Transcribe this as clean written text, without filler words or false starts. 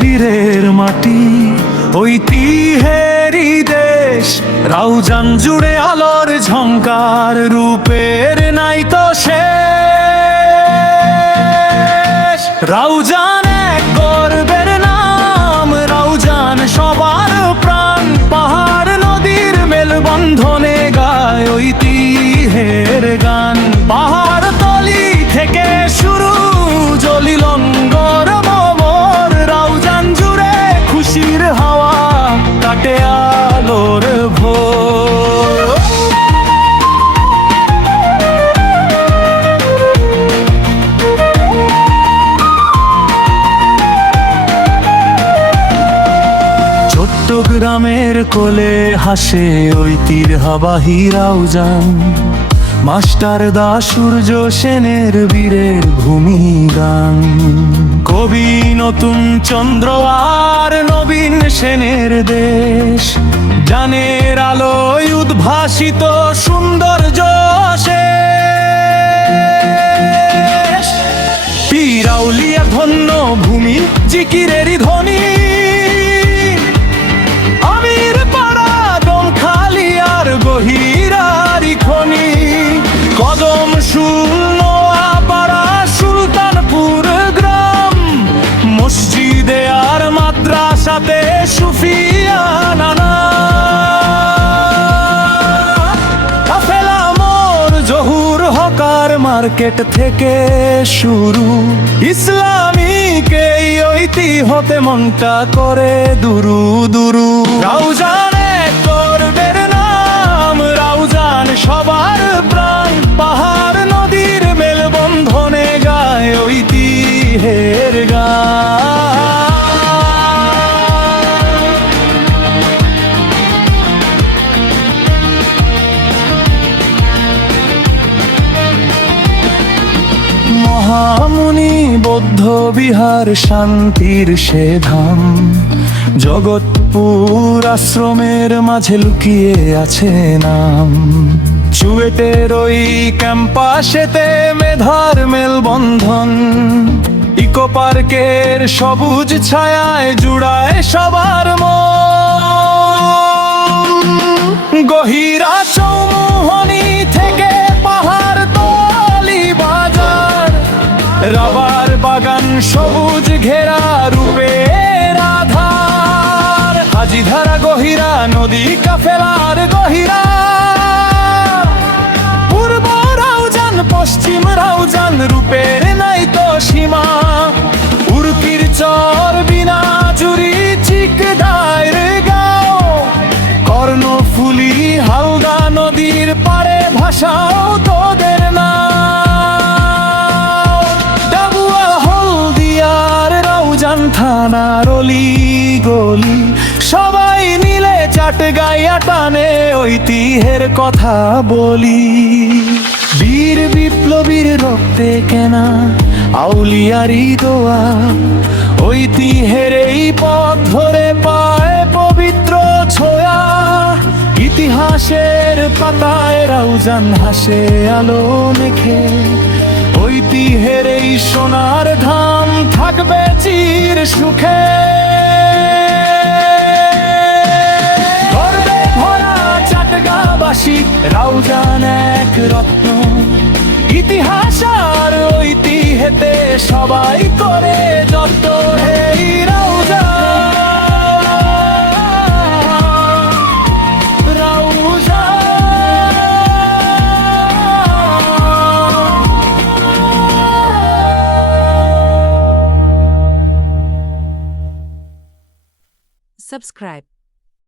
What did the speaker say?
বীরের মাটি, ঐতিহ্যেরই দেশ রাউজান জুড়ে আলোর ঝংকার, রূপের নাই তো শেষ। রাউজান এক গর্বের নাম, রাউজান সবার প্রাণ, পাহাড় নদীর মেলবন্ধনে গায় ঐতিহ্যের গান। পাহাড় তলি থেকে শুরু জলিলঙ্গর মোর, রাউজান জুড়ে খুশির হাওয়া কাটে আলোর ভোর। চট্টগ্রামের কোলে হাসে ঐতিহ্যবাহী রাউজান, মাস্টার দা সূর্য সেনের বীরের ভূমি গান। কবি নতুন চন্দ্র আর নবীন সেনের দেশ, জানের আলোয় উদ্ভাসিত সৌন্দর্য শেষ। পীরাউলিয়া ধন্য ভূমি, জিকিরেরই ধ্বনি, আমির পাড়া দমখালি আর গহিরারি খনি। কদম শুল নোয়াপাড়া সুলতানপুর গ্রাম, মসজিদে আর মাদ্রাসাতে সুফিয়ানা। কাফেলা মোর জহুর হকার মার্কেট থেকে শুরু, ইসলামিক এই ঐতিহ্যতে মনটা করে দুরু দুরু। রাউজান এক গর্বের নাম, রাউজান সবার প্রাণ, পাহাড় নদীর মেলবন্ধনে গায় ঐতিহ্যের গান। মহামুনি বৌদ্ধ বিহার শান্তির সে ধাম, জগৎপুর আশ্রমের মাঝে লুকিয়ে আছে নাম। চুয়েটের ওই ক্যাম্পাসেতে মেধার মেলবন্ধন, ইকো পার্কের সবুজ ছায়ায় জুড়ায় সবার মন। গহিরা চৌমুহনী থেকে পাহাড় তলি বাজার, রাবার বাগান সবুজ ঘেরা রূপের আধার। হাজিধারা গহিরা নদী, কাফেলার গহিরা, পূর্ব রাউজান পশ্চিম রাউজান, রূপের নাই তো সীমা। উরকির চর বিনা জুড়ি চিকদার গাঁও, কর্ণফুলি হালদা নদীর পাড়ে ভাষাও তোদের না। থানার অলি গলি, সবাই মিলে চাট গাইয়া টানে ঐতিহ্যের কথা বলি। বীর বিপ্লবীর রক্তে কেনা আউলিয়ারি দোয়া, ঐতিহ্যের এই পথ ধরে পায় পবিত্র ছোঁয়া। ইতিহাসের পাতায় রাউজান হাসে আলো মেখে, ঐতিহ্যের এই সোনার ধাম থাকবে চির সুখে। গর্বে ভরা চাটগাঁবাসী, রাউজান এক রত্ন, ইতিহাস আর ঐতিহ্যেতে সবাই করে যত। এই রাউজান, Subscribe.